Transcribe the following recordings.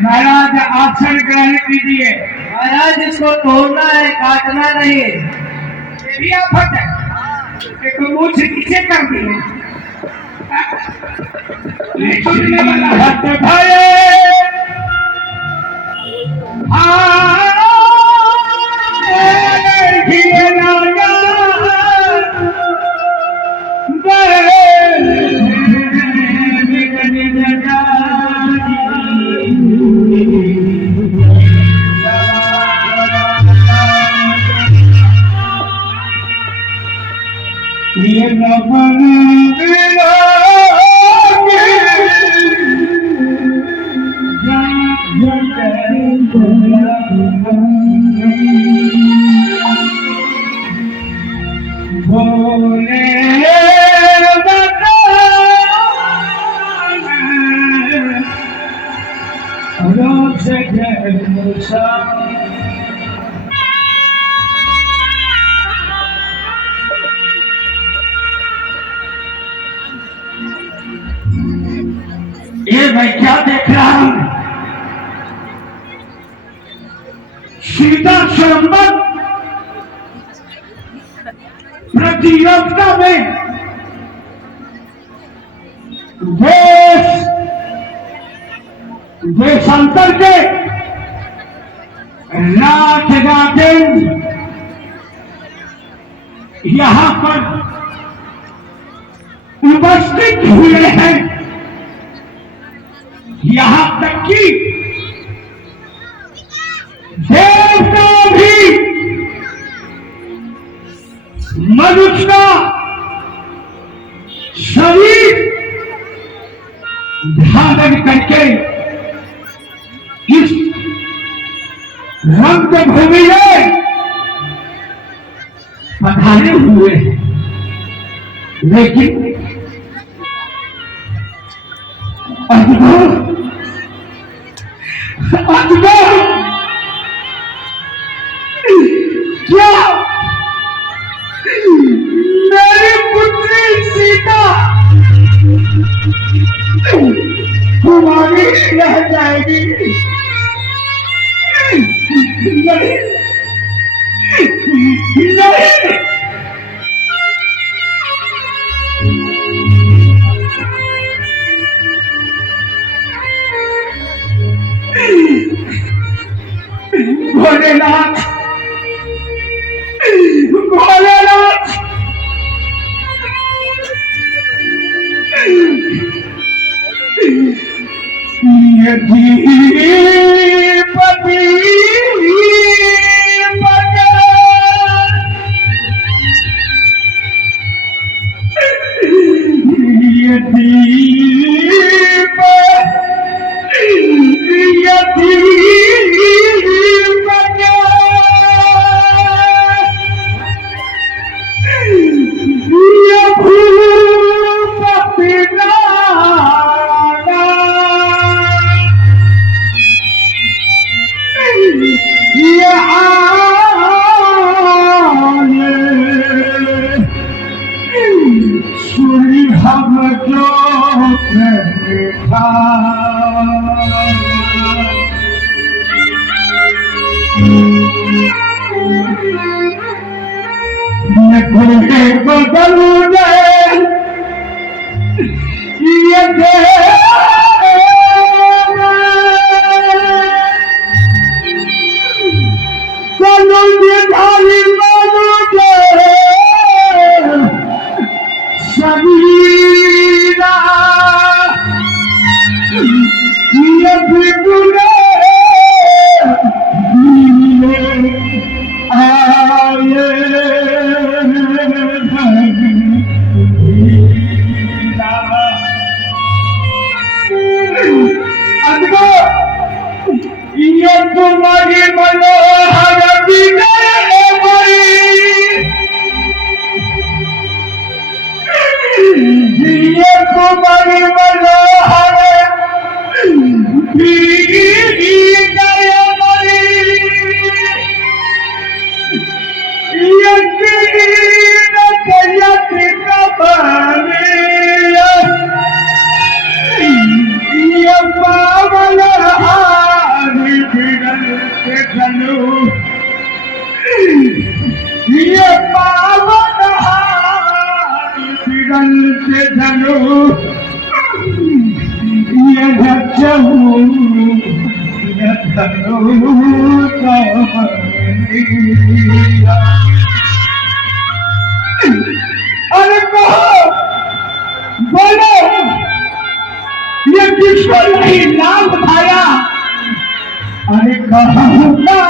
महाराज आसन ग्रहण कीजिए। महाराज इसको तोड़ना है, काटना नहीं। ये भी आफत है, एक मुंह से नीचे कर दिए। सुनने वाला हाथ उठाए। ये नमन मिला बोले ये मैं क्या देख रहा हूं? सीता संबंध प्रतियोगिता में देशांतर के रात राजेंद्र यहां पर उपस्थित हुए हैं। यहां तक कि देवता भी मनुष्य का शरीर धारण करके इस रंगभूमि में पधारे हुए हैं। लेकिन अद्भुत क्या मेरी पुत्री सीता तुम्हारी रह जाएगी? नहीं नहीं, भोलेनाथ भोलेनाथ यदि पति बदल कुमारी मनोहर विजय बड़ी ये कुमारी मनोहर विजय बड़ी ये पावन हारी बिगड़ के धनु ये पावन हारी बिगड़ के धनु ये धनु अरे कहो बोलो ये किसको नहीं नाम बताया अरे कहूँगा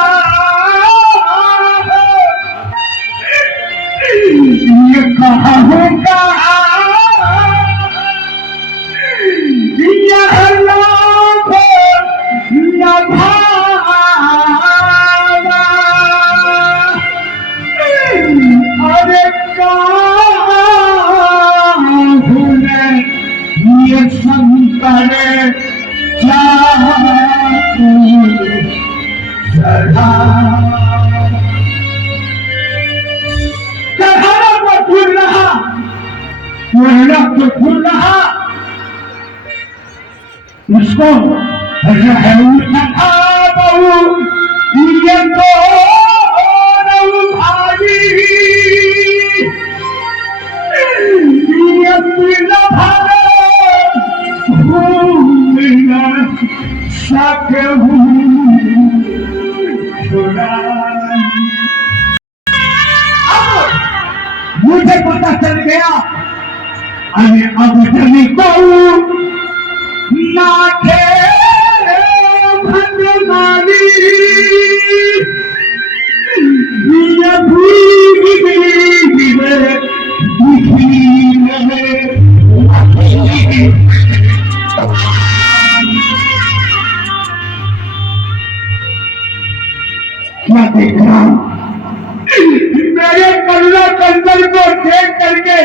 ये कहूँगा यह लाभ न भावा अरे ये शंकर चढ़ाना को भूल रहा तो भूल रहा उसको बहू ये तो भाई मुझे पता चल गया अरे अब जमी को नाथे भगवानी ये क्या देख रहा हूं मेरे कल्ला कंदल को देख करके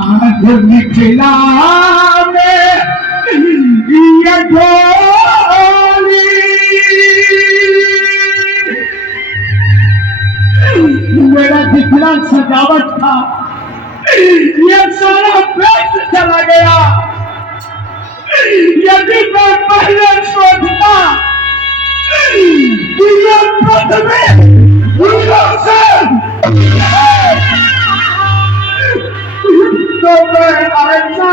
आज मिथिला में ये ढोली मेरा जितना सजावट था ये सारा व्यर्थ चला गया यदि मैं पहले सोचता प्रथमे तो मैं ऐसा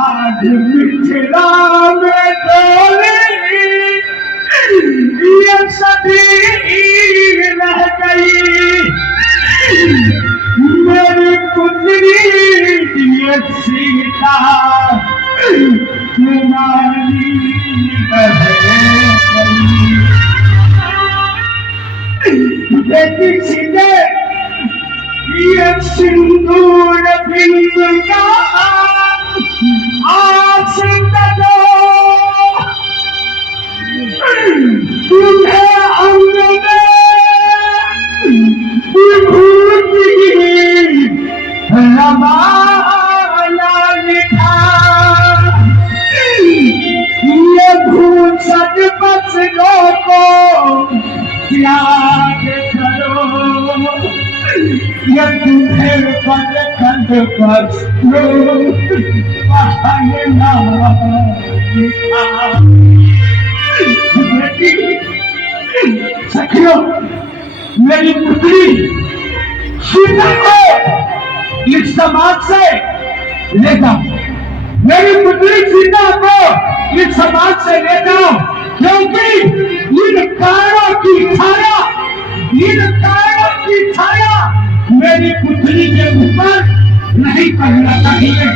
आज मिथिला में डोली ये सदी रह गई मेरी पुत्री ये सीता तुम्हारी बेटी सीधे ये सिंदूर बिंदु का आशिक दो तुम्हें अंग में विभूति रमाना लिखा ये भूषण बचनों को त्याग करो ये तुम्हें बचन बचनो पहनना लिखा सखियों मेरी पुत्री सीता को इस समाज से ले जाओ मेरी पुत्री सीता को इस समाज से ले जाओ क्योंकि इन कारणों की छाया मेरी पुत्री के ऊपर नहीं पड़ना चाहिए।